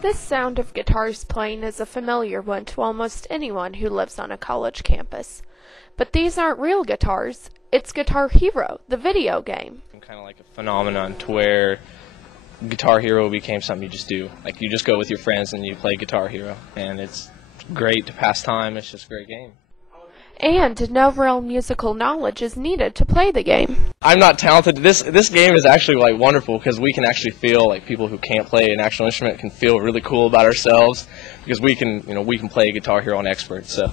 This sound of guitars playing is a familiar one to almost anyone who lives on a college campus. But these aren't real guitars. It's Guitar Hero, the video game. Kind of like a phenomenon to where Guitar Hero became something you just do. Like, you just go with your friends and you play Guitar Hero. And it's great to pass time. It's just a great game. And no real musical knowledge is needed to play the game. I'm not talented. This game is actually like wonderful because we can actually feel like people who can't play an actual instrument can feel really cool about ourselves because we can play Guitar Hero on expert. So,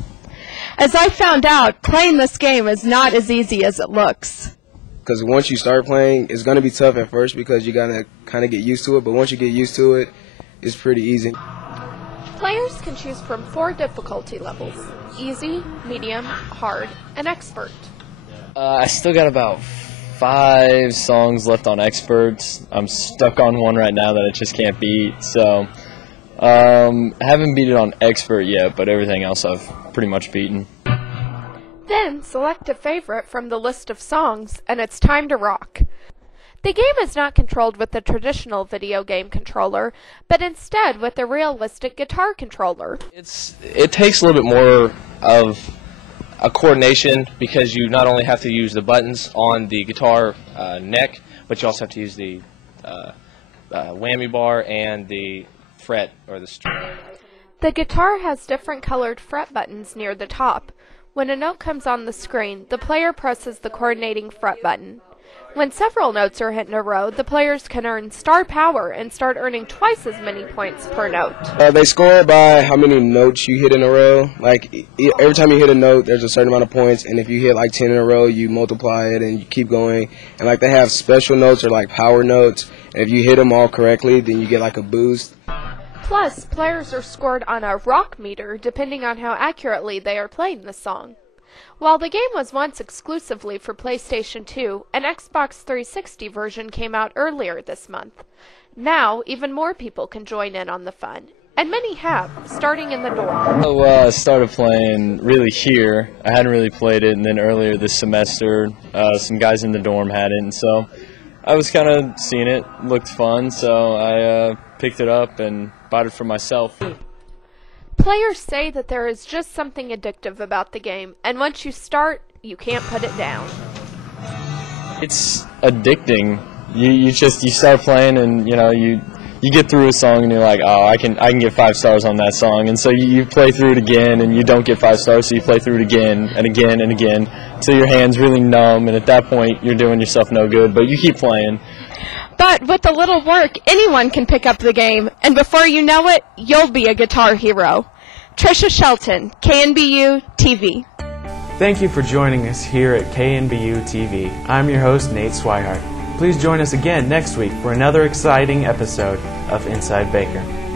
as I found out, playing this game is not as easy as it looks. Because once you start playing, it's going to be tough at first because you got to kind of get used to it. But once you get used to it, it's pretty easy. Players can choose from 4 difficulty levels: easy, medium, hard, and expert. I still got about 5 songs left on experts. I'm stuck on one right now that I just can't beat. So I haven't beat it on expert yet, but everything else I've pretty much beaten. Then select a favorite from the list of songs, and it's time to rock. The game is not controlled with the traditional video game controller, but instead with a realistic guitar controller. It takes a little bit more of a coordination because you not only have to use the buttons on the guitar neck, but you also have to use the whammy bar and the fret or the string. The guitar has different colored fret buttons near the top. When a note comes on the screen, the player presses the coordinating fret button. When several notes are hit in a row, the players can earn star power and start earning twice as many points per note. They score by how many notes you hit in a row. Like, every time you hit a note, there's a certain amount of points, and if you hit like 10 in a row, you multiply it and you keep going. And like, they have special notes or like power notes, and if you hit them all correctly, then you get like a boost. Plus, players are scored on a rock meter depending on how accurately they are playing the song. While the game was once exclusively for PlayStation 2, an Xbox 360 version came out earlier this month. Now, even more people can join in on the fun, and many have, starting in the dorm. Well, I started playing really here. I hadn't really played it, and then earlier this semester, some guys in the dorm had it, and so I was kind of seeing it, looked fun, so I picked it up and bought it for myself. Players say that there is just something addictive about the game, and once you start, you can't put it down. It's addicting. You start playing, and you get through a song, and you're like, oh, I can get 5 stars on that song, and so you play through it again, and you don't get 5 stars, so you play through it again and again and again, until your hand's really numb, and at that point, you're doing yourself no good, but you keep playing. But with a little work, anyone can pick up the game, and before you know it, you'll be a guitar hero. Tricia Shelton, KNBU TV. Thank you for joining us here at KNBU TV. I'm your host, Nate Swihart. Please join us again next week for another exciting episode of Inside Baker.